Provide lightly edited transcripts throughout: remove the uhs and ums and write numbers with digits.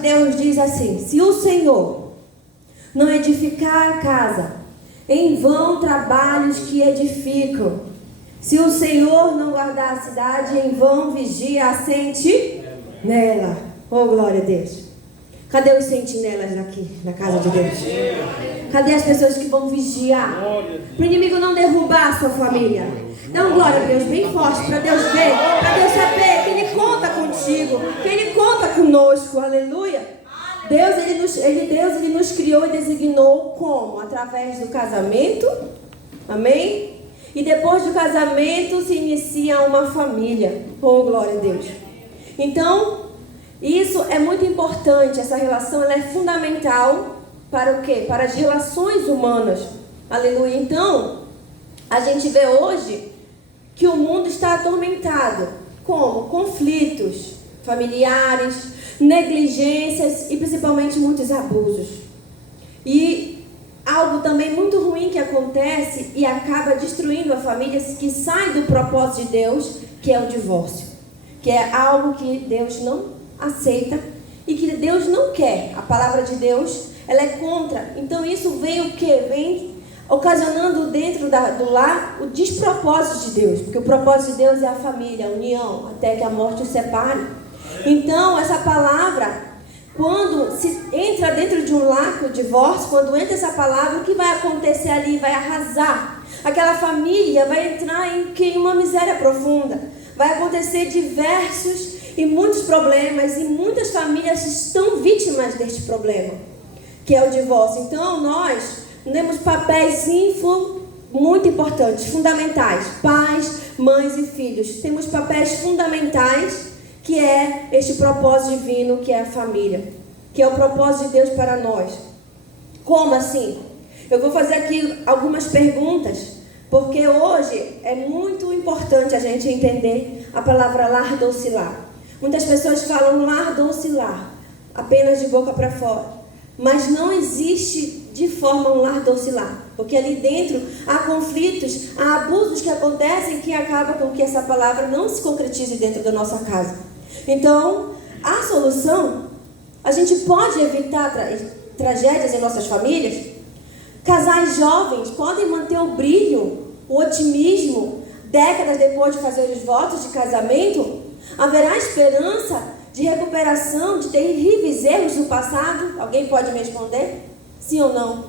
Deus diz assim: se o Senhor não edificar a casa, em vão trabalhos que edificam. Se o Senhor não guardar a cidade, em vão vigia a sente nela. Oh, glória a Deus. Cadê os sentinelas aqui na casa de Deus? Cadê as pessoas que vão vigiar? Para o inimigo não derrubar a sua família. Dá uma glória a Deus bem forte, para Deus ver, para Deus saber que Ele conta contigo, que Ele conta conosco. Aleluia. Deus ele nos criou e designou como? Através do casamento. Amém? E depois do casamento se inicia uma família. Oh, glória a Deus. Então, isso é muito importante. Essa relação ela é fundamental para o quê? Para as relações humanas. Aleluia. Então, a gente vê hoje que o mundo está atormentado. Como? Conflitos familiares, negligências e principalmente muitos abusos. E algo também muito ruim que acontece e acaba destruindo a família, que sai do propósito de Deus, que é o divórcio. Que é algo que Deus não aceita e que Deus não quer. A palavra de Deus, ela é contra. Então isso vem o quê? Vem ocasionando dentro do lar o despropósito de Deus. Porque o propósito de Deus é a família, a união, até que a morte os separe. Então essa palavra, quando se entra dentro de um lar, o divórcio, quando entra essa palavra, o que vai acontecer ali? Vai arrasar. Aquela família vai entrar em uma miséria profunda. Vai acontecer diversos e muitos problemas, e muitas famílias estão vítimas deste problema, que é o divórcio. Então nós temos papéis muito importantes, fundamentais. Pais, mães e filhos. Temos papéis fundamentais, que é este propósito divino, que é a família, que é o propósito de Deus para nós. Como assim? Eu vou fazer aqui algumas perguntas, porque hoje é muito importante a gente entender a palavra lar docilar. Muitas pessoas falam lar docilar, apenas de boca para fora, mas não existe de forma um lar docilar, porque ali dentro há conflitos, há abusos que acontecem que acabam com que essa palavra não se concretize dentro da nossa casa. Então, a solução, a gente pode evitar tragédias em nossas famílias. Casais jovens podem manter o brilho, o otimismo, décadas depois de fazer os votos de casamento. Haverá esperança de recuperação de terríveis erros do passado? Alguém pode me responder? Sim ou não?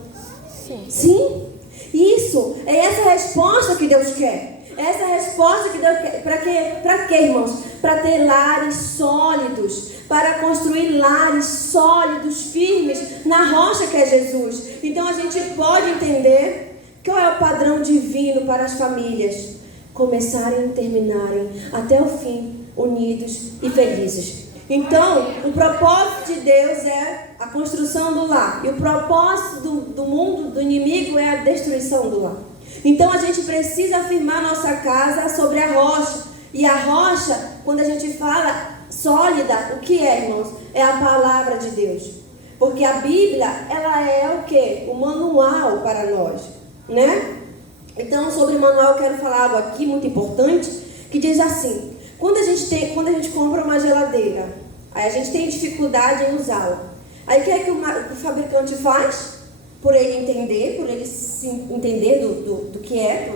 Sim. Sim? Isso, é essa resposta que Deus quer. Essa resposta que Deus quer. Para quê, irmãos? Para ter lares sólidos, para construir lares sólidos, firmes, na rocha que é Jesus. Então a gente pode entender qual é o padrão divino para as famílias começarem e terminarem até o fim, unidos e felizes. Então, o propósito de Deus é a construção do lar. E o propósito do mundo, do inimigo, é a destruição do lar. Então, a gente precisa afirmar nossa casa sobre a rocha. E a rocha, quando a gente fala sólida, o que é, irmãos? É a palavra de Deus. Porque a Bíblia, ela é o quê? O manual para nós, né? Então, sobre o manual, eu quero falar algo aqui muito importante, que diz assim: quando a gente compra uma geladeira, aí a gente tem dificuldade em usá-la. Aí o que é que o fabricante faz? Por ele se entender do que é,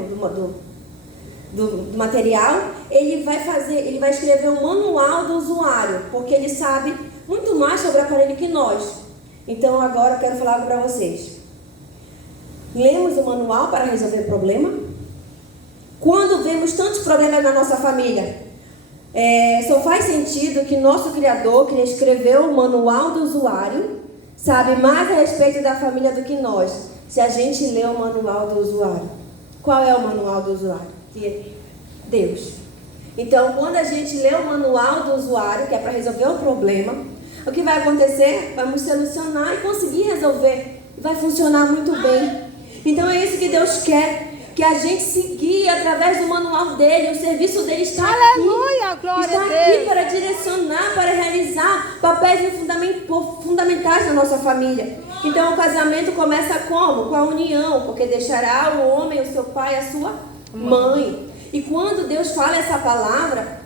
do material, ele vai escrever um manual do usuário, porque ele sabe muito mais sobre o aparelho que nós. Então agora eu quero falar algo para vocês. Lemos o manual para resolver o problema? Quando vemos tantos problemas na nossa família, só faz sentido que nosso Criador, que escreveu o manual do usuário, sabe mais a respeito da família do que nós, se a gente lê o manual do usuário. Qual é o manual do usuário? Que é Deus. Então, quando a gente lê o manual do usuário, que é para resolver o problema, o que vai acontecer? Vamos solucionar e conseguir resolver. Vai funcionar muito bem. Então, é isso que Deus quer. Que a gente se guie através do manual dele. O serviço dele está Aleluia, aqui. glória Está a Deus. aqui para direcionar, para realizar papéis fundamentais na nossa família. Então o casamento começa como? Com a união. Porque deixará o homem, o seu pai, a sua mãe. E quando Deus fala essa palavra,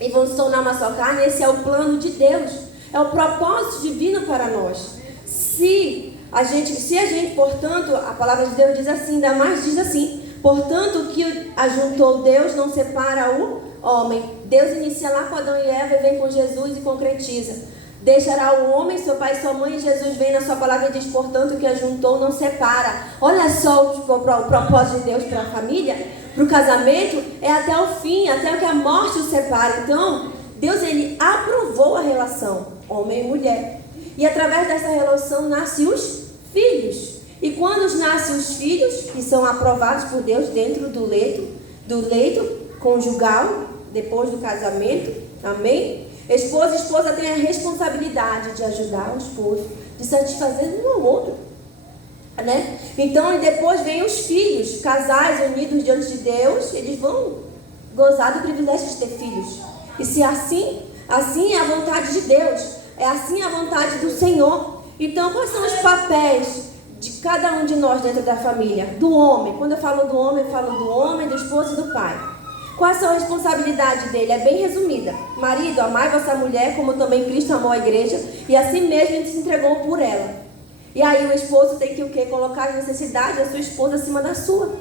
e vão se tornar uma só carne, esse é o plano de Deus. É o propósito divino para nós. Se a gente, portanto, a palavra de Deus diz assim, ainda mais diz assim, portanto, o que ajuntou Deus não separa o homem. Deus inicia lá com Adão e Eva e vem com Jesus e concretiza. Deixará o homem, seu pai e sua mãe, e Jesus vem na sua palavra e diz, portanto, o que ajuntou não separa. Olha só o propósito de Deus para a família, para o casamento, é até o fim, até que a morte o separa. Então, Deus, ele aprovou a relação, homem e mulher. E através dessa relação nascem os filhos. E quando nascem os filhos, que são aprovados por Deus dentro do leito conjugal, depois do casamento, amém? Esposa tem a responsabilidade de ajudar o esposo, de satisfazer um ao outro, né? Então, e depois vem os filhos, casais unidos diante de Deus, eles vão gozar do privilégio de ter filhos. E se assim é a vontade de Deus, é assim a vontade do Senhor. Então, quais são os papéis de cada um de nós dentro da família? Do homem. Quando eu falo do homem, eu falo do homem, do esposo e do pai. Qual a sua responsabilidade dele? É bem resumida. Marido, amai vossa mulher, como também Cristo amou a igreja, e assim mesmo ele se entregou por ela. E aí o esposo tem que o quê? Colocar a necessidade da sua esposa acima da sua.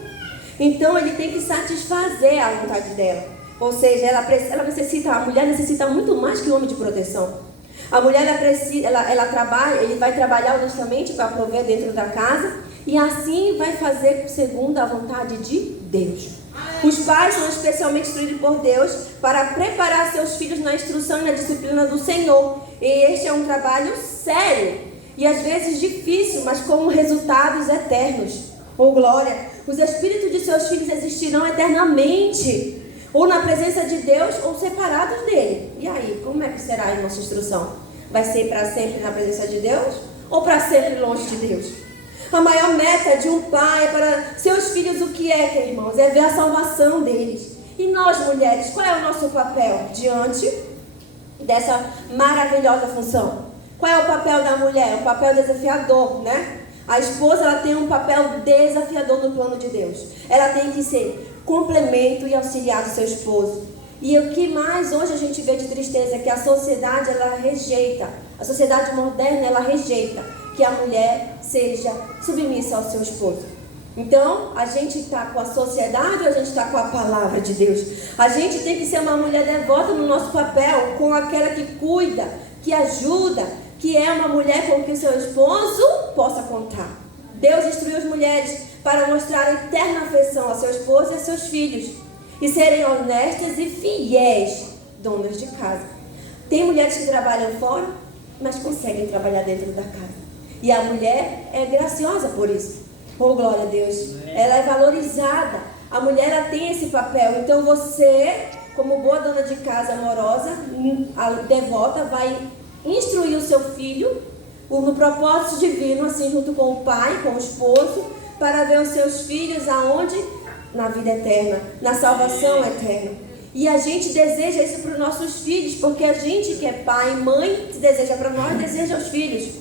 Então ele tem que satisfazer a vontade dela. Ou seja, a mulher necessita muito mais que o homem de proteção. A mulher ela trabalha, ele vai trabalhar honestamente para prover dentro da casa, e assim vai fazer segundo a vontade de Deus. Os pais são especialmente instruídos por Deus para preparar seus filhos na instrução e na disciplina do Senhor. E este é um trabalho sério e às vezes difícil, mas com resultados eternos. Oh glória! Os espíritos de seus filhos existirão eternamente, ou na presença de Deus, ou separados dele. E aí, como é que será a nossa instrução? Vai ser para sempre na presença de Deus, ou para sempre longe de Deus? A maior meta de um pai para seus filhos, o que é, irmãos? É ver a salvação deles. E nós, mulheres, qual é o nosso papel diante dessa maravilhosa função? Qual é o papel da mulher? O papel desafiador, né? A esposa, ela tem um papel desafiador no plano de Deus. Ela tem que ser complemento e auxiliar do seu esposo. E o que mais hoje a gente vê de tristeza é que a sociedade, ela rejeita. A sociedade moderna, ela rejeita que a mulher seja submissa ao seu esposo. Então, a gente está com a sociedade ou a gente está com a palavra de Deus? A gente tem que ser uma mulher devota no nosso papel, com aquela que cuida, que ajuda, que é uma mulher com que o seu esposo possa contar. Deus instruiu as mulheres para mostrar eterna afeição ao seu esposo e a seus filhos, e serem honestas e fiéis donas de casa. Tem mulheres que trabalham fora, mas conseguem trabalhar dentro da casa. E a mulher é graciosa por isso. Oh, glória a Deus. Ela é valorizada. A mulher, ela tem esse papel. Então você, como boa dona de casa amorosa, devota, vai instruir o seu filho no propósito divino, assim junto com o pai, com o esposo, para ver os seus filhos aonde? Na vida eterna, na salvação eterna. E a gente deseja isso para os nossos filhos, porque a gente que é pai e mãe, se deseja para nós, deseja aos filhos.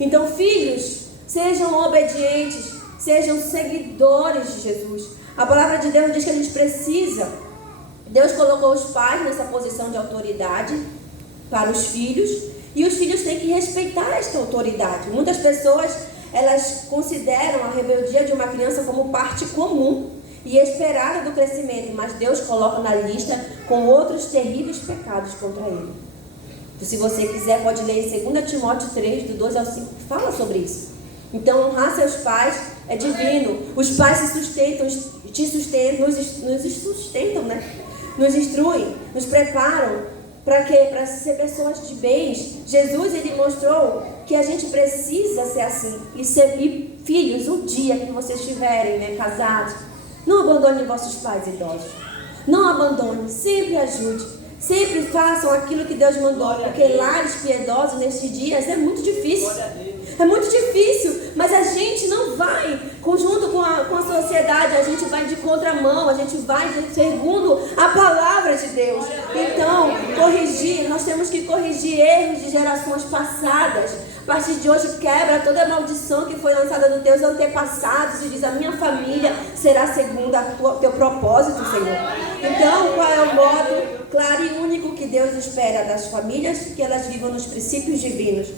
Então, filhos, sejam obedientes, sejam seguidores de Jesus. A palavra de Deus diz que a gente precisa. Deus colocou os pais nessa posição de autoridade para os filhos, e os filhos têm que respeitar esta autoridade. Muitas pessoas, elas consideram a rebeldia de uma criança como parte comum e esperada do crescimento, mas Deus coloca na lista com outros terríveis pecados contra ele. Se você quiser, pode ler em 2 Timóteo 3, do 12 ao 5, que fala sobre isso. Então, honrar seus pais é divino. Os pais se sustentam, nos sustentam, né? Nos instruem, nos preparam. Para quê? Para ser pessoas de bens. Jesus, ele mostrou que a gente precisa ser assim. E filhos, o dia que vocês estiverem, né, casados, não abandonem vossos pais idosos. Não abandone, sempre ajude. Sempre façam aquilo que Deus mandou, porque lares piedosos nesses dias é muito difícil. É muito difícil, mas a gente não vai junto com a sociedade, a gente vai de contramão, a gente vai segundo a palavra de Deus. Então, nós temos que corrigir erros de gerações passadas. A partir de hoje, quebra toda a maldição que foi lançada nos teus antepassados e diz: a minha família será segundo o teu propósito, Senhor. Então, qual é o modo claro e único que Deus espera das famílias, que elas vivam nos princípios divinos.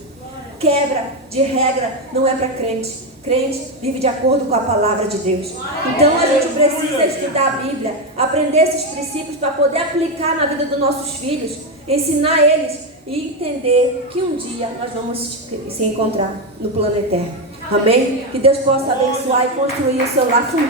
Quebra de regra não é para crente. Crente vive de acordo com a palavra de Deus. Então a gente precisa estudar a Bíblia, aprender esses princípios para poder aplicar na vida dos nossos filhos, ensinar eles e entender que um dia nós vamos se encontrar no plano eterno. Amém? Que Deus possa abençoar e construir o seu lar fundado.